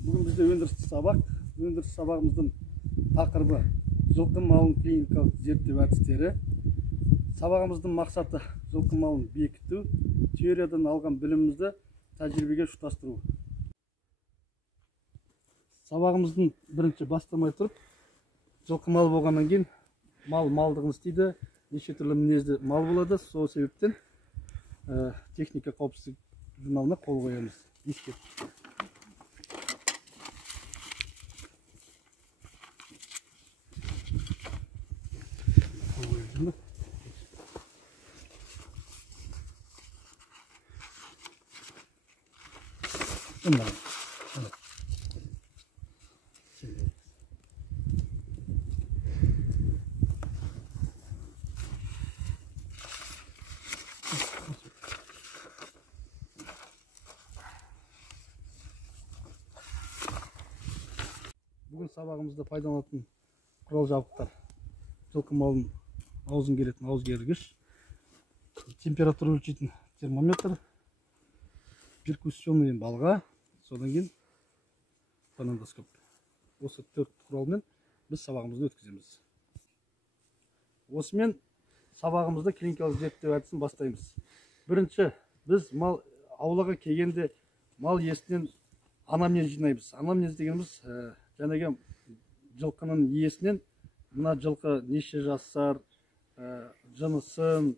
Бүгін бізде өндірістік сабақ. Өндірістік сабағымыздың тақырыбы жылқы малын клиникалық зерттеу әдістері. Сабағымыздың мақсаты жылқы малын бекіту, теориядан алған білімімізді тәжірибеге ұштастыру. Сабағымыздың бірінші бастамай тұрып, жылқы мал болғаннан кейін малдығын істейді, неше түрлі мінезді мал болады. Сол себептен техника қауіпсіздік журналына қол қоямыз. Бүгін сабағымызда пайдаланатын құрал жабдықтар: жылқы малын аузын керетін ауызгергіш, температура өлшейтін термометр, перкуссионный балға, содан кейін фонендоскоп. Осы 4 құралмен біз сабағымызды өткіземіз. Осымен сабағымызда клиникалық зерттеу әдісін бастаймыз. Бірінші, біз мал аулаға келгенде мал иесінен анамнез жинаймыз. Анамнез дегеніміз жәнегі жылқының иесінен мына жылқы неше жасар, жынысын,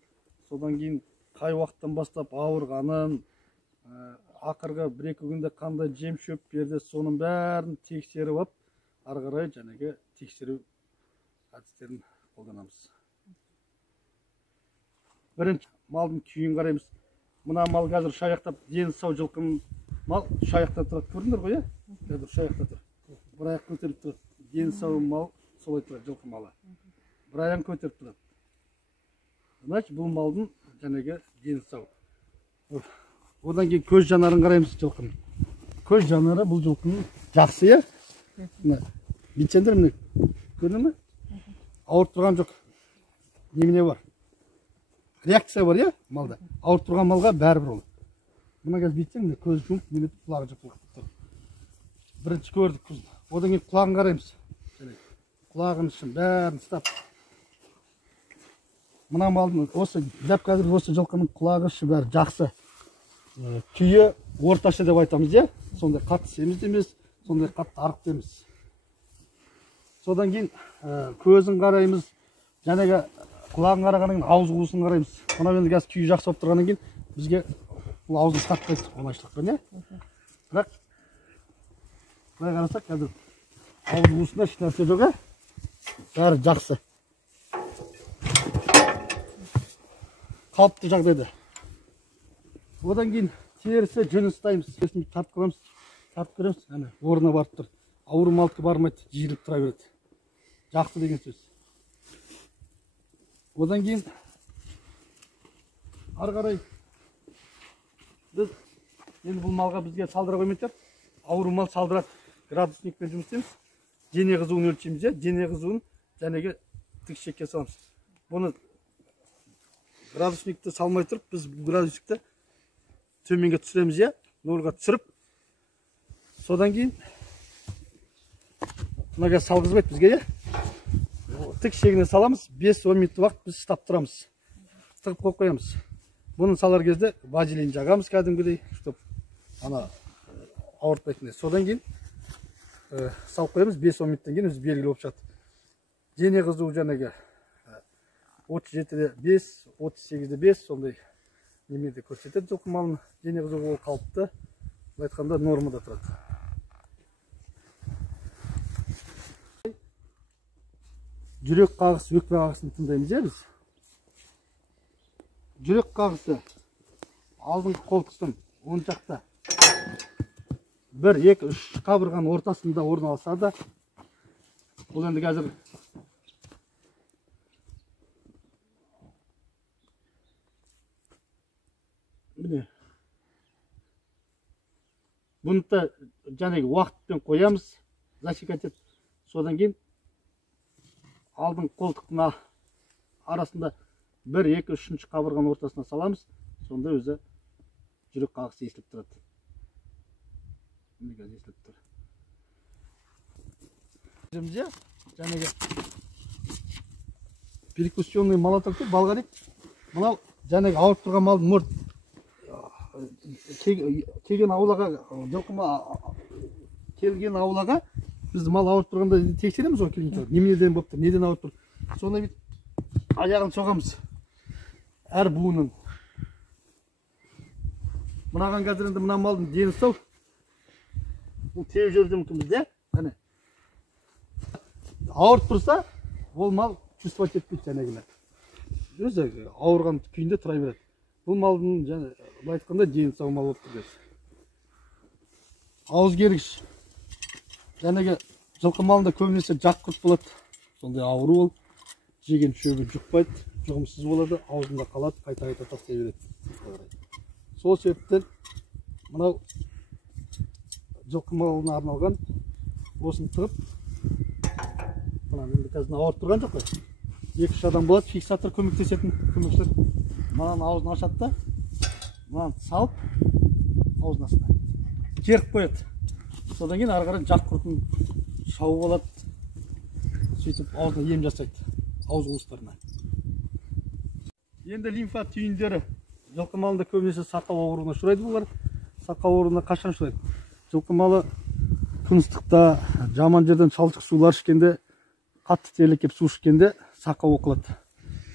содан кейін қай уақыттан бастап ауырғанын, ақырғы 1-2 күнде қандай жем шөп берді, соның бәрін тексеріп алып, ары қарай жәнегі тексеру әдістерін қолданамыз. Бірінші, малдың күйін қараймыз. Мына мал қазір шаяқтап, дені сау жылқының мал шаяқта тұрады, көрдіңдер ғой, е? Қазір шаяқта тұр. Бір аяқ көтеріп тұрады. Дені сау мал солай тұрады, жылқы малы. Бір аяғын көтеріп тұрады. Значит, бұл малдың жәнегі дені сау. Одан кейін көз жанарын қараймыз жылқының. Көз жанары бұл жылқының жақсы, е? Битсендер міне, көрдің ме? Ауырып тұрған жоқ. Немене бар? Реакция бар, е? Малда. Ауырып тұрған малға бәрібір ол. Бұна қазір битсең, көз жұмып, мені құлағы жықпылық тұр. Бірінші көрдік көзін. Одан кейін құлағын қараймыз. Құлағын үшін бәрін ұстап. Мына малдың осы, дәп қазір осы жылқының құлағы іші бәрі жақсы. Күйі орташа деп айтамыз, е? Сондай қатты семіз емес, сондай қатты арық деміз. Содан кейін көзін қараймыз, жәнегі құлағын қарағаннан кейін ауыз қуысын қараймыз. Мына енді қазір күйі жақсы болып тұрғаннан кейін бізге бұл аузын қатпайды, оңайшылықпен, е? Бірақ былай қарасақ, қазір ауыз қуысында еш нәрсе жоқ, е? Бәрі жақсы. Қалыпты жағдайда. Одан кейін терісі жүнін ұстаймыз. Терісін тартып көреміз. Тартып көреміз. Әне, орнына барып тұр. Ауру малдікі бармайды, жиылып тұра береді. Жақсы деген сөз. Одан кейін ары қарай біз енді бұл малға бізге салдыра қоймайтар. Ауру мал салдырады. Градусникпен жұмыс істейміз. Дене қызуын өлшейміз, е? Дене қызуын жәнегі тікшекке саламыз. Бұны градусникті салмай тұрып, біз градусникті төменге түсіреміз, е? Нолға түсіріп, содан кейін мына қазір салғызбайды бізге, е? Тік шегіне саламыз, 5-10 минут уақыт біз ұстап тұрамыз. Тығып қойып қоямыз. Бұның салар кезде базилин жағамыз кәдімгідей, щоб ана ауыртпайтындай. Содан кейін салып қоямыз, 5-10 минуттан кейін өзі белгілі болып шығады. Дене қызуы жәнегі 37-де 5, 38-де 5, сондай немеде көрсетеді жылқы малын. Дене қызуы ол қалыпты, айтқанда нормада тұрады. Жүрек қағысы, өкпе қағысын тыңдаймыз, е біз? Жүрек қағысы алдыңғы қолтықтың оң жақта 1, 2, 3 қабырғаның ортасында орналасады. Бұл енді қазір міне бұны да жәнегі уақытпен қоямыз, засекать етіп. Содан кейін алдың қолтықтың арасында 1, 2, 3 қабырғаның ортасына саламыз. Сонда өзі жүрек қағысы естіліп тұрады. Міне қазір естіліп тұр. Жаңағы перекусионный молоток деп балға дейді. Мынау жаңағы ауырып тұрған малдың мұрт келген аулаға жылқыма келген аулаға біз мал ауырып тұрғанда тексереміз ғой келген неменеден болып тұр, неден ауырып тұр. Сонда бүйтіп аяғын соғамыз. Әр буынын. Мынаған қазір енді мына малдың дені сау. Бұл теуіп жүрді мүмкін бізде. Қане. Ауырып тұрса, ол мал чувствовать етпейді жаңағылар. Өзі ауырған күйінде тұра береді. Бұл малдың былай айтқанда дені сау мал болып тұр. Ауыз кергіш. Жаңағы жылқы малында көбінесе жақ құрт болады. Сондай ауру ол. Жеген шөбі жұқпайды, жұғымсыз болады, аузында қалады, қайта-қайта тастай береді. Сол себептен мынау жылқы малына арналған осыны тығып, мынаны қазір ауырып тұрған жоқ қой. 2-3 адам болады, фиксатор көмектесетін көмекшілер. Мынаны аузын ашады да, мынаны салып, аузын астына керіп қояды. Содан кейін ары қарай жақ құртын шауып алады, сөйтіп аузына ем жасайды. Ауыз қуыстарына. Енді лимфа түйіндері жылқы малында көбінесе сақау ауруына ұшырайды бұлар. Сақау ауруына қашан ұшырайды? Жылқы малы күн ыстықта, жаман жерден шалшық сулар ішкенде, қатты терлеп кеп су ішкенде сақау оқылады.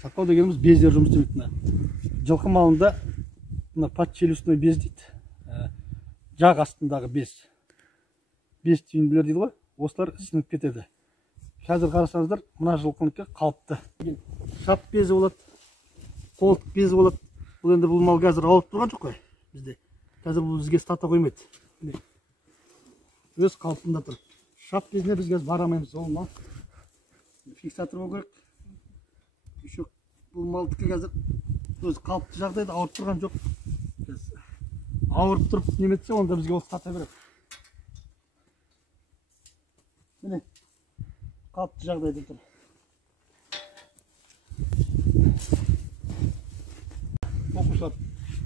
Сақау дегеніміз бездер жұмыс істемейді. Жылқы малында подчелюстный без дейді. Жақ астындағы без. Без түйінділер дейді ғой. Осылар сынып кетеді. Қазір қарасаңыздар, мына жылқыныкі қалыпты. Шап безі болады, қолтық безі болады. Бұл енді бұл мал қазір ауырып тұрған жоқ қой бізде. Қазір бұл бізге стата қоймайды. Өз қалыпында тұр. Шап безіне біз қазір барамаймыз. Ол мал фиксатор болу керек. Бұл малдікі қазір өз қалыпты жағдайда ауырып тұрған жоқ. Ауырып тұрып неметсе, онда бізге ол стата береді. Міне. Қалыпты жағдайда тұр. Оқушылар,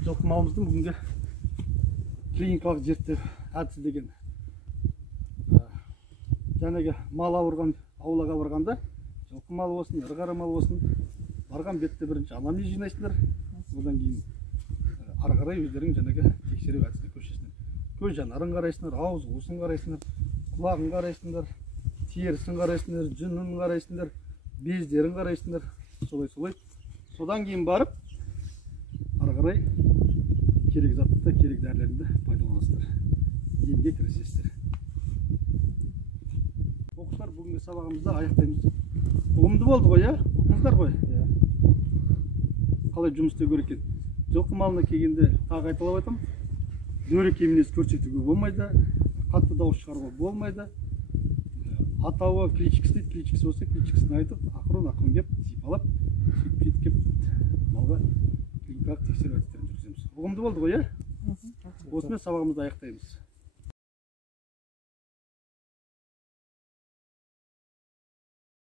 жылқы малымыздың бүгінгі клиникалық зерттеу әдісі деген. Жаңағы мал ауырған аулаға барғанда, жылқы мал болсын, ірі қара мал болсын, барған бетте бірінші анамнез жинайсыңдар, одан кейін ары қарай өздерің жаңағы тексеру әдісіне көшесіңдер. Көз жанарын қарайсыңдар, ауыз қуысын қарайсыңдар, құлағын қарайсыңдар, терісін қарайсыңдар, жүнін қарайсыңдар, бездерін қарайсыңдар, солай. Содан кейін барып, ары қарай керек затты, керек дәрілерді пайдаланасыздар. Емге кірісесіздер. Оқушылар, бүгінгі сабағымызда аяқтаймыз. Ұғымды болды ғой, иә? Оқыңыздар ғой? Қалай жұмыс істеу керек екен? Жылқы малына келгенде тағы айталап айтам. Дөрекі мінез көрсетуге болмайды, қатты дауыс шығаруға болмайды. Атауы кличкасы дейді, кличкасы болса, кличкасын айтып, ақырын кеп, сипалап, сөйтіп кеп, малға клиникалық тексеру әдістерін жүргіземіз. Ұғымды болды ғой, иә? Осымен сабағымызды аяқтаймыз.